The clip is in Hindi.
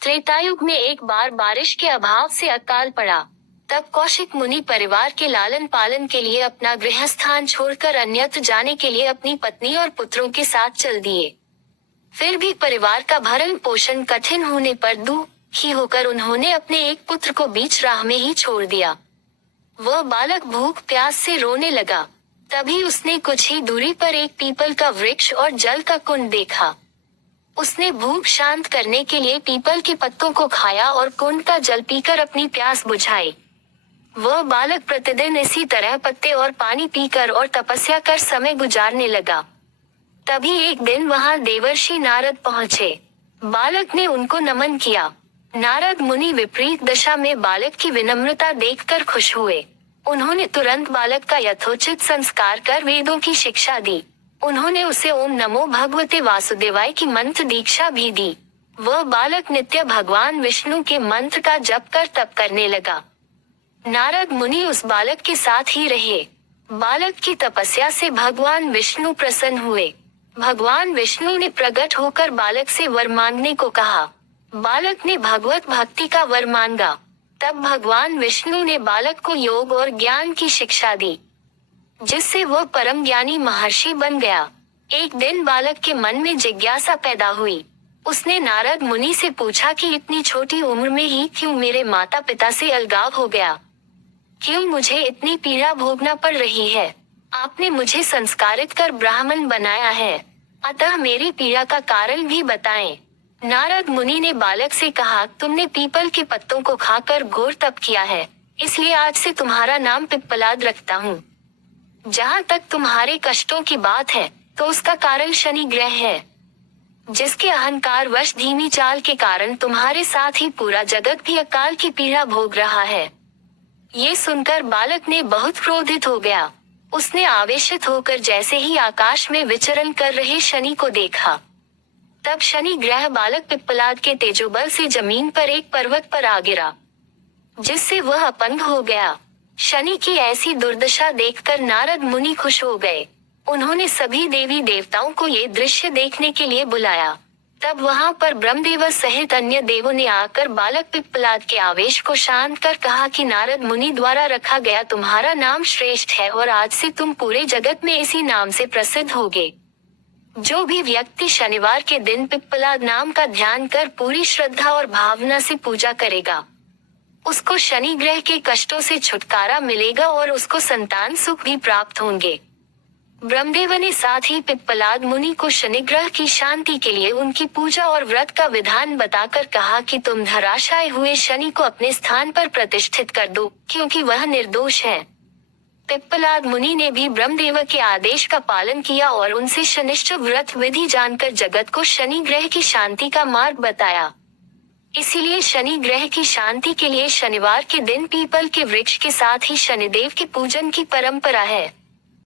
त्रेतायुग में एक बार बारिश के अभाव से अकाल पड़ा। तब कौशिक मुनि परिवार के लालन पालन के लिए अपना गृहस्थान छोड़कर अन्यत्र जाने के लिए अपनी पत्नी और पुत्रों के साथ चल दिए। फिर भी परिवार का भरण पोषण कठिन होने पर दुखी होकर उन्होंने अपने एक पुत्र को बीच राह में ही छोड़ दिया। वह बालक भूख प्यास से रोने लगा। तभी उसने कुछ ही दूरी पर एक पीपल का वृक्ष और जल का कुंड देखा। उसने भूख शांत करने के लिए पीपल के पत्तों को खाया और कुंड का जल पीकर अपनी प्यास बुझाई। वह बालक प्रतिदिन इसी तरह पत्ते और पानी पीकर और तपस्या कर समय गुजारने लगा। तभी एक दिन वहां देवर्षि नारद पहुंचे। बालक ने उनको नमन किया। नारद मुनि विपरीत दशा में बालक की विनम्रता देखकर खुश हुए। उन्होंने तुरंत बालक का यथोचित संस्कार कर वेदों की शिक्षा दी। उन्होंने उसे ओम नमो भगवते वासुदेवाय की मंत्र दीक्षा भी दी। वह बालक नित्य भगवान विष्णु के मंत्र का जप कर तप करने लगा। नारद मुनि उस बालक के साथ ही रहे। बालक की तपस्या से भगवान विष्णु प्रसन्न हुए। भगवान विष्णु ने प्रकट होकर बालक से वर मांगने को कहा। बालक ने भगवत भक्ति का वर मांगा। तब भगवान विष्णु ने बालक को योग और ज्ञान की शिक्षा दी, जिससे वह परम ज्ञानी महर्षि बन गया। एक दिन बालक के मन में जिज्ञासा पैदा हुई। उसने नारद मुनि से पूछा कि इतनी छोटी उम्र में ही क्यों मेरे माता पिता से अलगाव हो गया? क्यों मुझे इतनी पीड़ा भोगना पड़ रही है? आपने मुझे संस्कारित कर ब्राह्मण बनाया है, अतः मेरी पीड़ा का कारण भी बताएं। नारद मुनि ने बालक से कहा, तुमने पीपल के पत्तों को खाकर घोर तप किया है, इसलिए आज से तुम्हारा नाम पिप्पलाद रखता हूँ। जहाँ तक तुम्हारे कष्टों की बात है, तो उसका कारण शनि ग्रह है, जिसके अहंकार वश धीमी चाल के कारण तुम्हारे साथ ही पूरा जगत भी अकाल की पीड़ा भोग रहा है। ये सुनकर बालक ने बहुत क्रोधित हो गया। उसने आवेशित होकर जैसे ही आकाश में विचरण कर रहे शनि को देखा, तब शनि ग्रह बालक पिप्पलाद के तेजोबल से जमीन पर एक पर्वत पर आ गिरा, जिससे वह अपंग हो गया। शनि की ऐसी दुर्दशा देखकर नारद मुनि खुश हो गए। उन्होंने सभी देवी देवताओं को ये दृश्य देखने के लिए बुलाया। तब वहां पर ब्रह्मदेव सहित अन्य देवों ने आकर बालक पिप्पलाद के आवेश को शांत कर कहा कि नारद मुनि द्वारा रखा गया तुम्हारा नाम श्रेष्ठ है और आज से तुम पूरे जगत में इसी नाम से प्रसिद्ध होगे। जो भी व्यक्ति शनिवार के दिन पिप्पलाद नाम का ध्यान कर पूरी श्रद्धा और भावना से पूजा करेगा, उसको शनि ग्रह के कष्टों से छुटकारा मिलेगा और उसको संतान सुख भी प्राप्त होंगे। ब्रह्मदेव ने साथ ही पिप्पलाद मुनि को शनि ग्रह की शांति के लिए उनकी पूजा और व्रत का विधान बताकर कहा कि तुम धराशायी हुए शनि को अपने स्थान पर प्रतिष्ठित कर दो, क्योंकि वह निर्दोष है। पिप्पलाद मुनि ने भी ब्रह्मदेव के आदेश का पालन किया और उनसे शनिश्चर व्रत विधि जानकर जगत को शनि ग्रह की शांति का मार्ग बताया। इसीलिए शनि ग्रह की शांति के लिए शनिवार के दिन पीपल के वृक्ष के साथ ही शनिदेव के पूजन की परंपरा है।